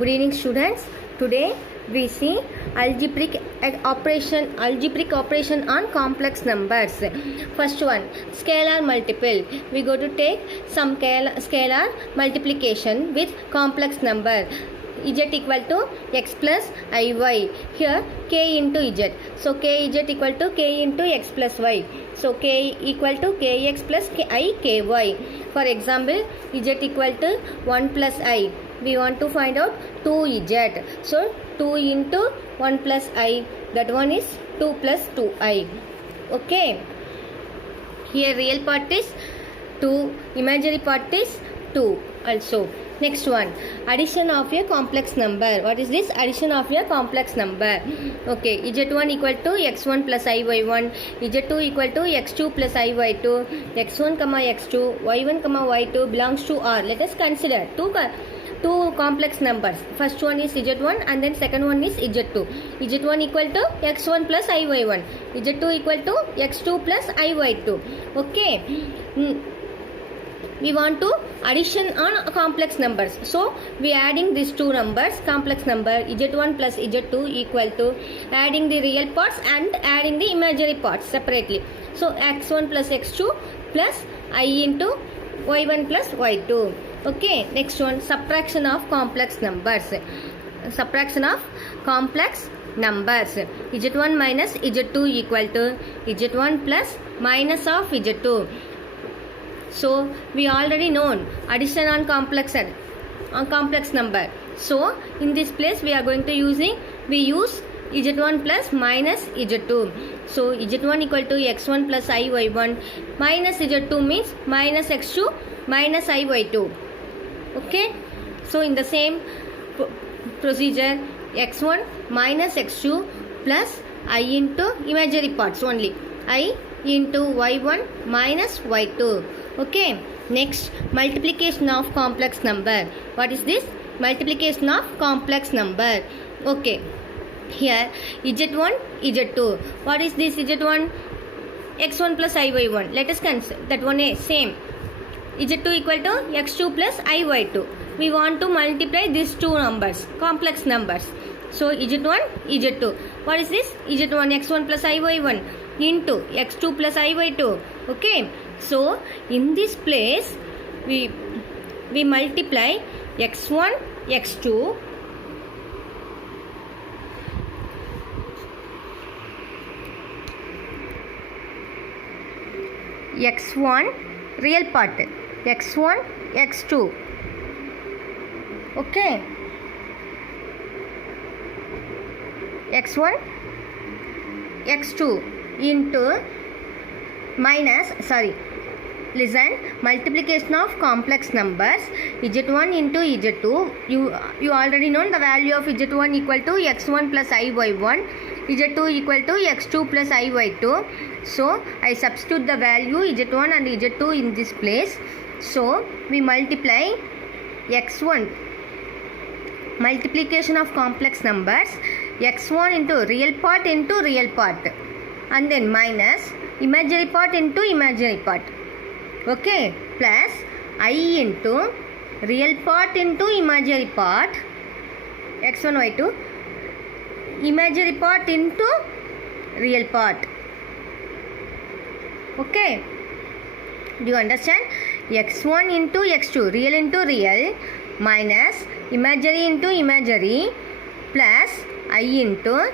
Good evening, students. Today we see algebraic operation on complex numbers. First one, scalar multiple. We go to take some scalar multiplication with complex number. Z equal to x plus iy. Here k into z. So kz equal to k into x plus y. So k equal to kx plus I ky. For example, z equal to 1 plus I. We want to find out 2z. So 2 into 1 plus I, that one is 2 plus 2i. Okay. Here real part is 2, imaginary part is 2 also. Next one, addition of a complex number. What is this? Addition of a complex number. Okay, z1 equal to x1 plus iy1, z2 equal to x2 plus iy2, x1 comma x2, y1 comma y2 belongs to R. Let us consider two complex numbers. First one is z1 and then second one is z2. z1 equal to x1 plus iy1, z2 equal to x2 plus iy2. Okay. We want to addition on complex numbers. So we adding these two numbers, complex number z1 plus z2 equal to adding the real parts and adding the imaginary parts separately. So x1 plus x2 plus I into y1 plus y2. Okay, next one, subtraction of complex numbers. Subtraction of complex numbers. z1 minus z2 equal to z1 plus minus of z2. So we already known addition on complex number. So in this place we are going to we use z1 plus minus z2. So z1 equal to x1 plus iy1 minus z2 means minus x2 minus iy2. Okay. So in the same procedure, x1 minus x2 plus I into imaginary parts only, I into y1 minus y2. Okay. Next, multiplication of complex number. What is this? Multiplication of complex number. Okay. Here z1 z2. What is this z1? x1 plus iy1. Let us consider that one is same. z2 equal to x2 plus iy2. We want to multiply these two numbers, complex numbers. So z1 z2. What is this? z1 x1 plus iy1 into x2 plus iy2. Okay. So in this place we multiply x1 x2 x1 real part, x1 x2. Okay. x1 x2 into listen, multiplication of complex numbers. z1 into z2. You already know the value of z1 equal to x1 plus iy1, z2 equal to x2 plus iy2. So I substitute the value z1 and z2 in this place. So we multiply x1, multiplication of complex numbers, x1 into real part, and then minus imaginary part into imaginary part. Okay, plus I into real part into imaginary part, x1 y2, imaginary part into real part. Okay, do you understand? x1 into x2, real into real, minus imaginary into imaginary, plus I into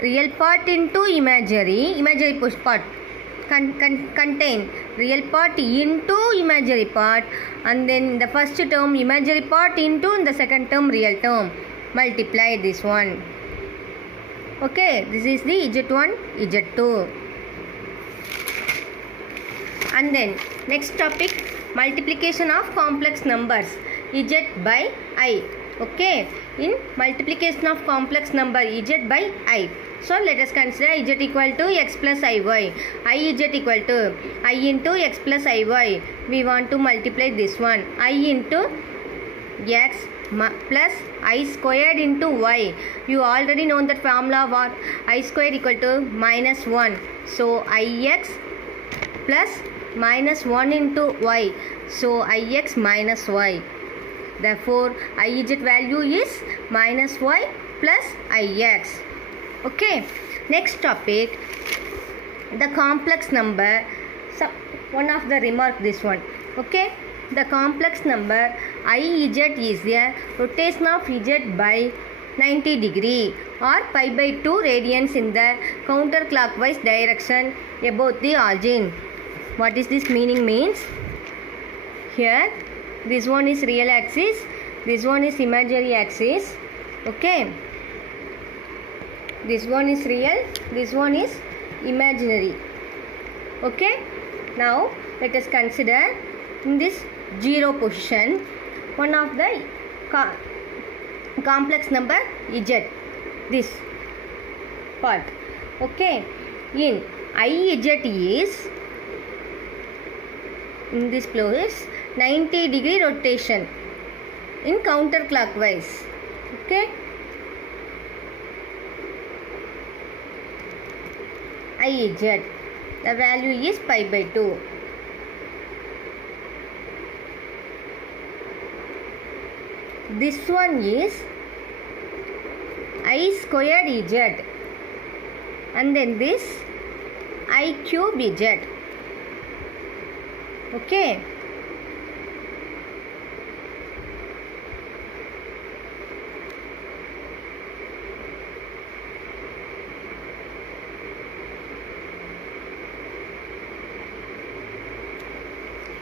real part into imaginary part contain real part into imaginary part, and then the first term imaginary part into the second term real term. Multiply this one. Okay, this is the z1 z2. And then next topic, multiplication of complex numbers, z by I. Okay, in multiplication of complex number z by I. So let us consider z equal to x plus iy, iz equal to I into x plus iy. We want to multiply this one, I into x plus I squared into y. You already know that formula, what? I squared equal to minus 1. So ix plus minus 1 into y. So ix minus y. Therefore, IZ value is minus y plus IX. Okay. Next topic, the complex number. So, one of the remark this one. Okay. The complex number IZ is a rotation of Z by 90 degree or pi by 2 radians in the counterclockwise direction about the origin. What is this meaning means? Here, this one is real axis, this one is imaginary axis. Okay. This one is real, this one is imaginary. Okay. Now, let us consider in this 0 position one of the complex number Z, this part. Okay. In IZ is, in this place, 90 degree rotation in counterclockwise. Okay. IZ, the value is pi by 2. This one is I squared Z, and then this I cube Z. Okay.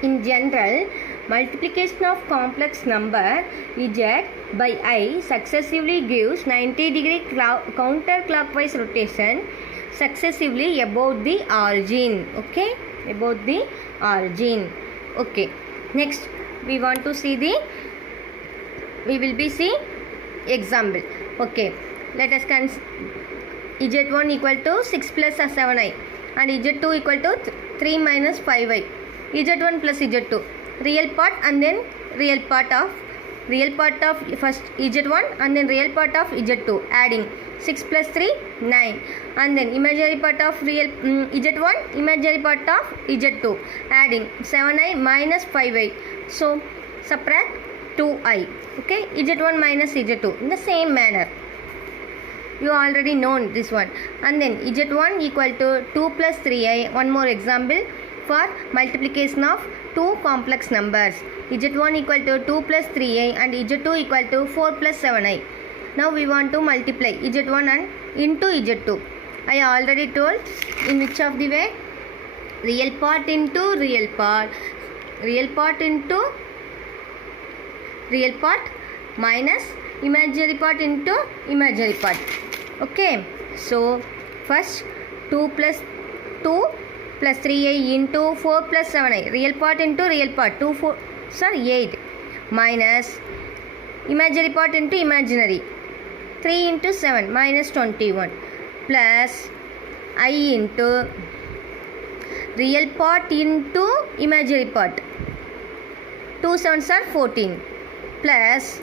In general, multiplication of complex number Z by I successively gives 90 degree counterclockwise rotation successively about the origin. Okay, about the origin. Okay, next we want to see we will be see example. Okay, let us consider Z1 equal to 6 plus 7i and Z2 equal to 3 minus 5i. Z1 plus Z2, real part and then real part of first Z1 and then real part of Z2, adding 6 plus 3 9, and then imaginary part of real Z1, imaginary part of Z2, adding 7i minus 5i. So subtract 2i. Okay, Z1 minus Z2 in the same manner. You already known this one. And then Z1 equal to 2 plus 3i. One more example for multiplication of two complex numbers. Z1 equal to 2 plus 3i and Z2 equal to 4 plus 7i. Now we want to multiply Z1 and into Z2. I already told in which of the way? Real part into real part. Real part into real part minus imaginary part into imaginary part. Okay. So first 2 plus 2 plus 3i into 4 plus 7i, real part into real part, 8 minus imaginary part into imaginary, 3 into 7 minus 21 plus I into real part into imaginary part, 2 7s are 14 plus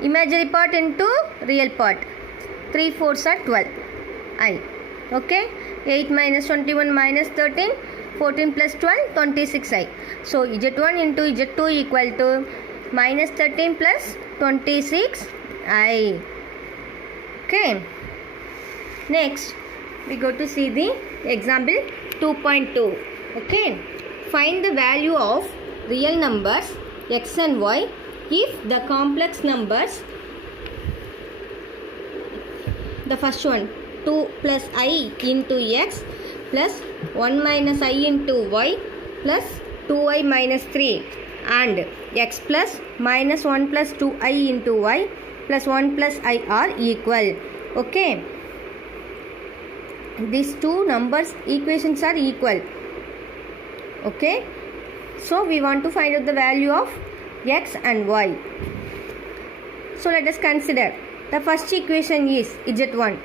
imaginary part into real part, 3 4s are 12 I. Okay, 8 minus 21 minus 13, 14 plus 12, 26i. So Z1 into Z2 equal to minus 13 plus 26i. Okay. Next, we go to see the example 2.2. Okay. Find the value of real numbers x and y if the complex numbers, the first one, 2 plus I into x plus 1 minus I into y plus 2i minus 3 and x plus minus 1 plus 2i into y plus 1 plus I are equal. Okay. These two numbers equations are equal. Okay. So we want to find out the value of x and y. So let us consider the first equation is Z1.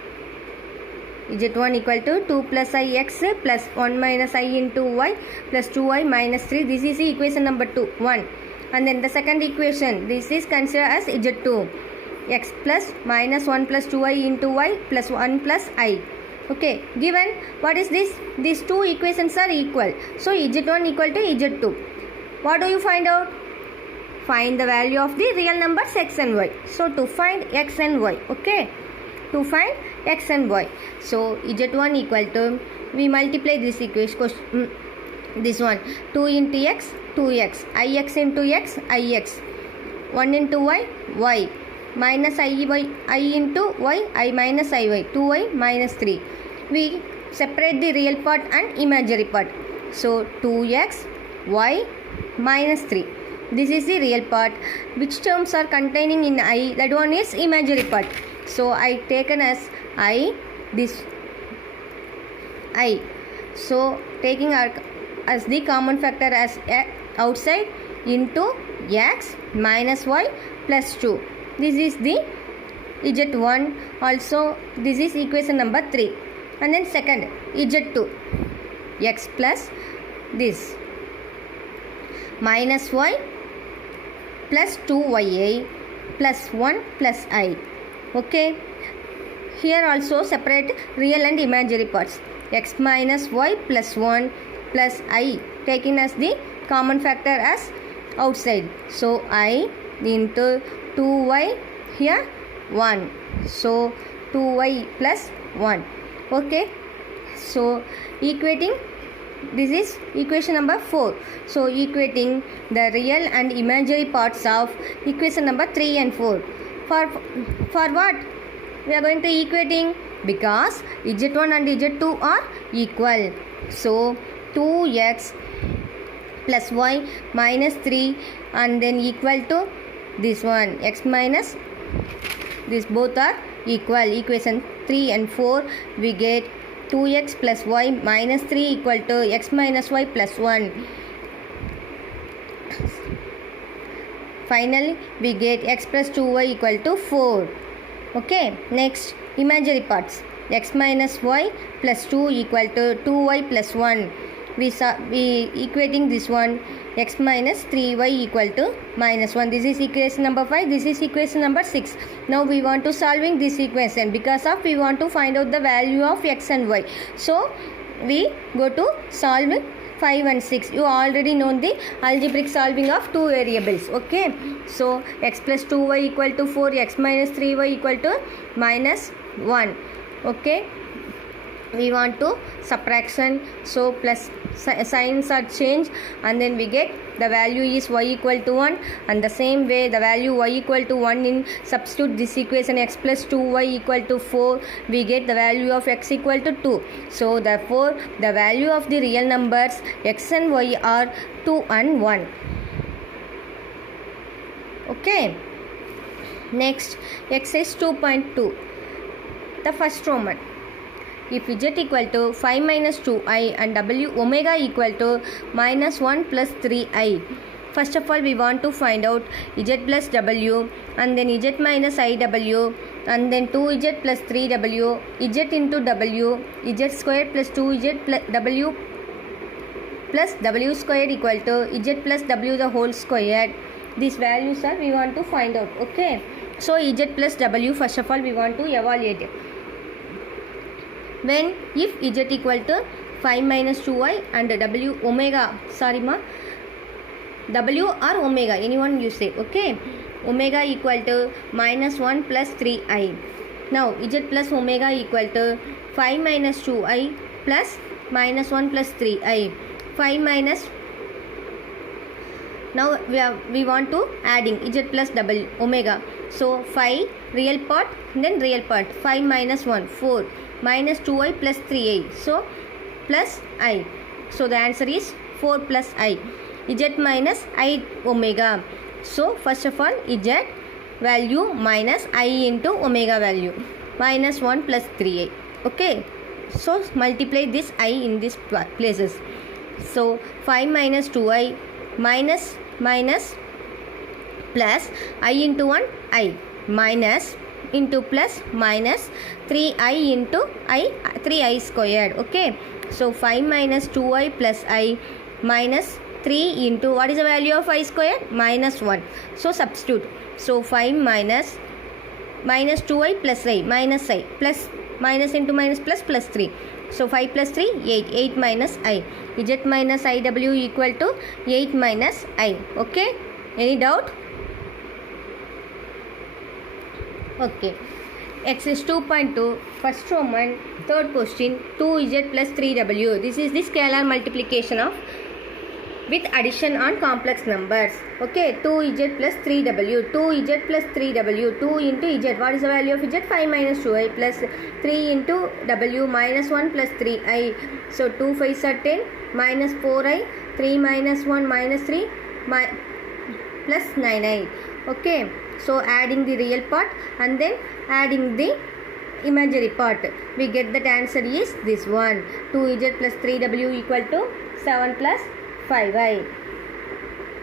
Z1 equal to 2 plus ix plus 1 minus I into y plus 2i minus 3. This is the equation number 1. And then the second equation, this is considered as Z2. X plus minus 1 plus 2i into y plus 1 plus I. Okay, given what is this? These two equations are equal. So Z1 equal to Z2. What do you find out? find the value of the real numbers x and y. So to find x and y, okay, to find x and y, so z1 equal to, we multiply this equation, this one, 2 into x, 2x, ix into x, ix, 1 into y, y, minus I into y, I minus iy, 2y minus 3. We separate the real part and imaginary part. So 2x, y, minus 3. This is the real part. Which terms are containing in I? That one is imaginary part. So I taken as I, this I. So taking as the common factor as outside into x minus y plus 2. This is the z1. Also this is equation number 3. And then second z2, x plus this minus y plus 2y plus 1 plus I. Okay, here also separate real and imaginary parts. X minus y plus 1 plus I taken as the common factor as outside. So I into 2y, here 1. So 2y plus 1. Okay, so equating, this is equation number 4. So equating the real and imaginary parts of equation number 3 and 4. For what? We are going to equating because z1 and z2 are equal. So 2x plus y minus 3 and then equal to this one, x minus this, both are equal. Equation 3 and 4 we get 2x plus y minus 3 equal to x minus y plus 1. Finally we get x plus 2y equal to 4. Okay, next imaginary parts. X minus y plus 2 equal to 2y plus 1. We equating this one, x minus 3y equal to minus 1. This is equation number 5. This is equation number 6. Now we want to solving this equation because of we want to find out the value of x and y. So we go to solve 5 and 6. You already know the algebraic solving of two variables. Okay, so x plus 2y equal to 4, x minus 3y equal to minus 1. Okay, we want to subtraction, so plus signs are changed and then we get the value is y equal to 1, and the same way the value y equal to 1 in substitute this equation x plus 2y equal to 4, we get the value of x equal to 2. So therefore the value of the real numbers x and y are 2 and 1. Okay, next exercise 2.2. The first Roman. If z equal to 5 minus 2i and w omega equal to minus 1 plus 3i. First of all we want to find out z plus w and then z minus iw and then 2z plus 3w, z into w, z square plus 2z plus w plus w square equal to z plus w the whole square. These values are we want to find out. Okay, so z plus w first of all we want to evaluate. When if z equal to 5 minus 2i and w omega, w or omega, anyone you say. Okay, omega equal to minus 1 plus 3i. Now z plus omega equal to 5 minus 2i plus minus 1 plus 3i. 5 minus, now we want to adding z plus w omega. So 5 real part, then real part, 5 minus 1 4 minus 2i plus 3i, so plus I. So the answer is 4 plus I. Z minus I omega. So first of all z value minus I into omega value, minus 1 plus 3i. Okay, so multiply this I in these places. So 5 minus 2i minus plus I into 1 I minus into plus minus 3i into I, 3i squared. Okay, so 5 minus 2i plus I minus 3 into what is the value of I squared? Minus 1. So substitute. So 5 minus 2i plus I minus I plus minus into minus plus 3. So 5 plus 3 8, 8 minus I. Z minus iw equal to 8 minus I. Okay, Any doubt? Okay. Exercise 2.2, first Roman, third question, 2z plus 3w. This is the scalar multiplication of with addition on complex numbers. Okay, 2z plus 3w, 2z plus 3w, 2 into z. What is the value of z? 5 minus 2i plus 3 into w minus 1 plus 3i. So 2 5 are 10 minus 4i, 3 minus 1 minus 3 plus 9i. Okay, so adding the real part and then adding the imaginary part, we get that answer is this one. 2z plus 3w equal to 7 plus 5i.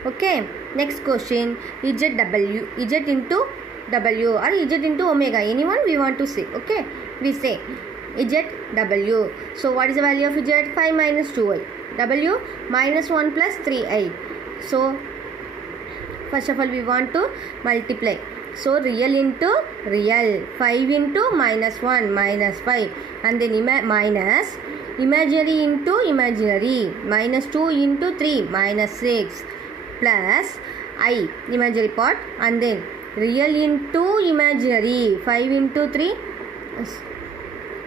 Okay, next question, z into w or z into omega, anyone we want to say. Okay, we say zw. So what is the value of z? 5 minus 2i, w minus 1 plus 3i. So first of all we want to multiply. So real into real, 5 into minus 1 minus 5, and then minus imaginary into imaginary, minus 2 into 3 minus 6 plus I imaginary part, and then real into imaginary, 5 into 3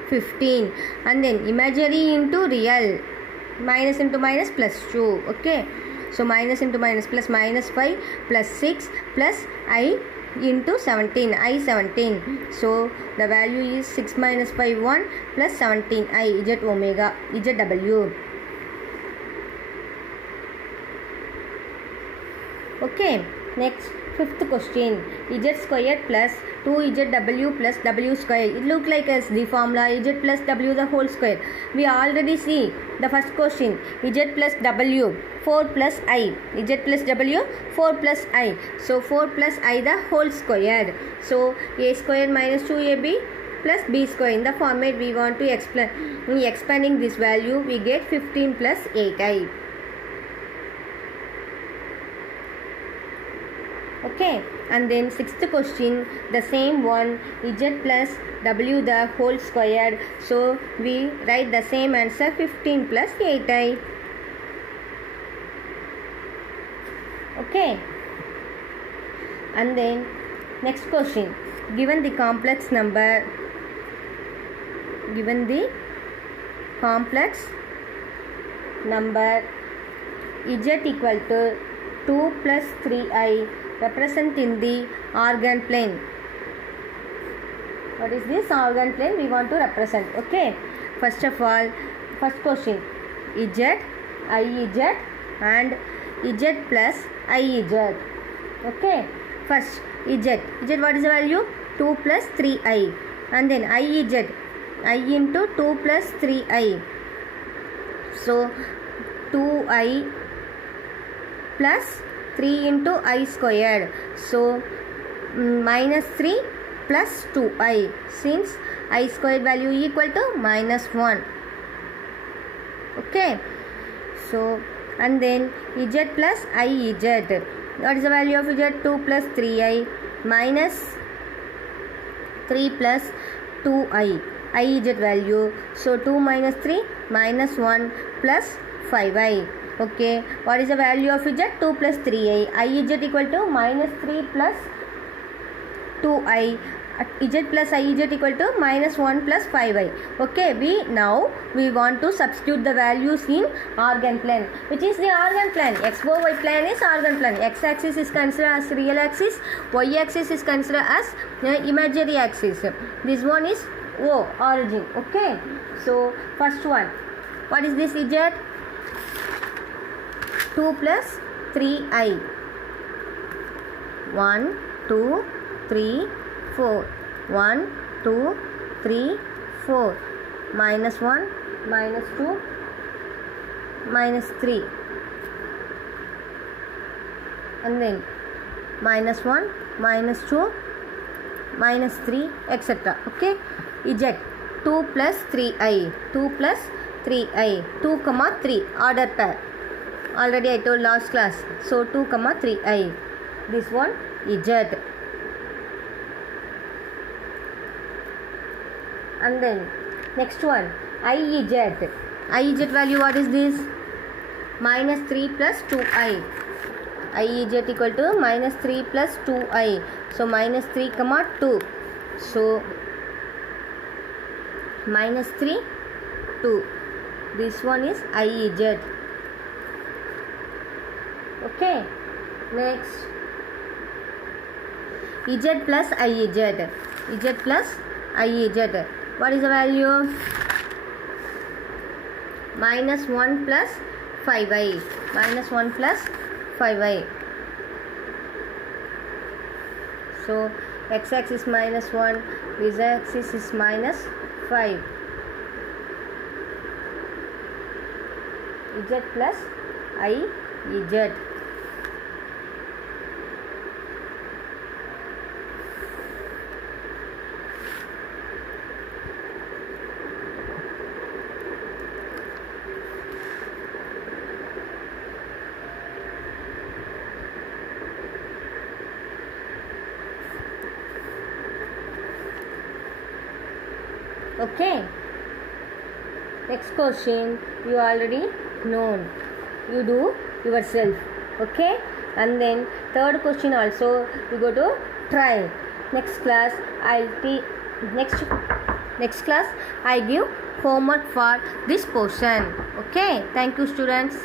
15, and then imaginary into real, minus into minus plus 2. Okay, so minus into minus plus minus 5 plus 6 plus I into 17, I 17. So the value is 6 minus 5 1 plus 17 I z omega zw. Okay, next fifth question, z squared plus 2zw plus w square. It look like as the formula z plus w the whole square. We already see the first question, z plus w 4 plus I, z plus w 4 plus I. So 4 plus I the whole square. So a square minus 2ab plus b square. In the format we want to explain, expanding this value we get 15 plus 8i. Okay, and then sixth question, the same one, z plus w the whole squared. So we write the same answer, 15 plus 8i. Okay, and then next question, given the complex number z equal to 2 plus 3i, represent in the organ plane. What is this organ plane we want to represent? Okay, first of all, first question, z, iz and z plus iz. Okay, first z, what is the value? 2 plus 3i, and then iz, I into 2 plus 3i. So 2i plus 3 into I squared. So minus 3 plus 2i, since I squared value equal to minus 1. Okay, so and then z plus iz. What is the value of z? 2 plus 3i minus 3 plus 2i, iz value. So 2 minus 3 minus 1 plus 5i. Okay, what is the value of z? 2 plus 3i, iz equal to minus 3 plus 2i, z plus iz equal to minus 1 plus 5i. Okay, we want to substitute the values in organ plane. Which is the organ plane? XY plane is organ plane. X axis is considered as real axis, y axis is considered as imaginary axis. This one is O, origin. Okay, so first one, what is this z? 2 plus 3i, 1 2 3 4, 1 2 3 4, minus 1 minus 2 minus 3, and then minus 1 minus 2 minus 3, etc. Okay, z 2 plus 3i, 2 plus 3i, 2 comma 3 order pair. Already I told last class. So 2 comma 3i. This one z. And then next one iz. Iz value, what is this? Minus 3 plus 2i. iz equal to minus 3 plus 2i. So minus 3 comma 2. So minus 3 2. This one is iz. Okay. Next, z plus iz. Z plus iz. What is the value? Minus 1 plus 5i. Minus 1 plus 5i. So x-axis is minus 1, z-axis is minus 5. Z plus iz. Okay. Next question you already known. You do yourself. Okay. And then third question also you go to try. Next class next class I give homework for this portion. Okay. Thank you, students.